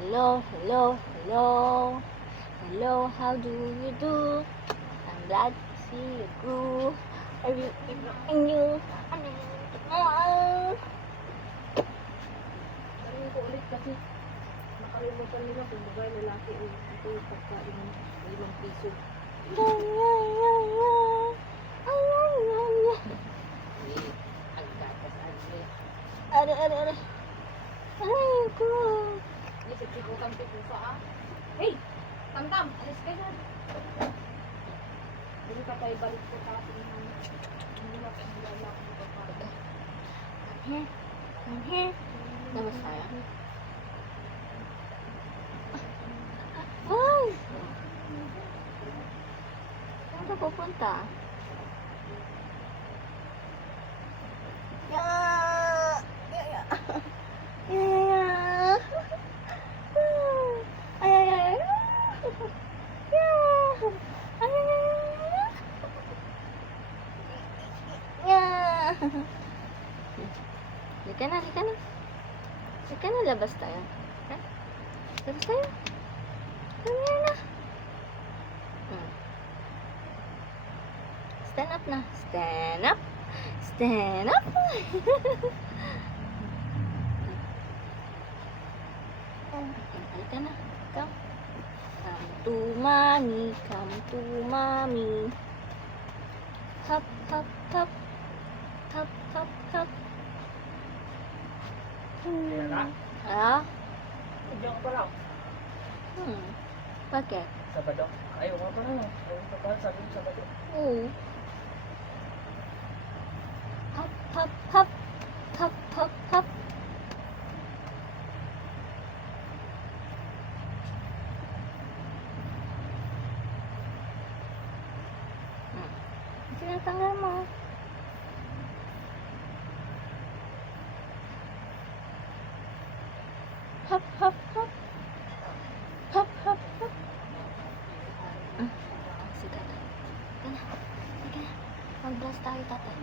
Hello, hello, hello. Hello, how do you do? I'm glad to see you grow. Are you in you? Sabihin ko ulit kasi nakalimutan nila kung bagay lalaki o ito yung pagkain ng 5 piso. Ay, ay, ay, ay. Ay, ay, ay, ay. Ang gatas agli. Are, are, are. Aray ko. Isip ko kang pusa ah. Hey! Tamtam! Alis ka dyan! Hindi ka tayo balik ko tapos nilak ang lalak ko pagkain. Here. I'm here. Labas tayo. Ay! Saan ka pupunta? Yeah! Yeah, yeah. Yeah, yeah, yeah. Ay, ay, ay, ay. Yeah! Ay, ay, ay, ay. Yeah! Halika na, halika na. Halika na, labas tayo. Ha? Labas tayo. Come here na. Stand up na. Stand up. Stand up. Halika na. Come. Come to mommy. Come to mommy. Hop, hop, hop. Hop, hop, hop. Ah? Diyan ka pala. Bakit? Sabado. Ayaw nga pa na. Ayaw pa pala sabi mo Sabado. Oo. Hop, hop, hop. Hop, hop, hop. Tinatanggal mo. Hop, hop, hop. Hop, hop, hop. Si tatay. Sige na. Sige na. Mag-blast tayo, tatay.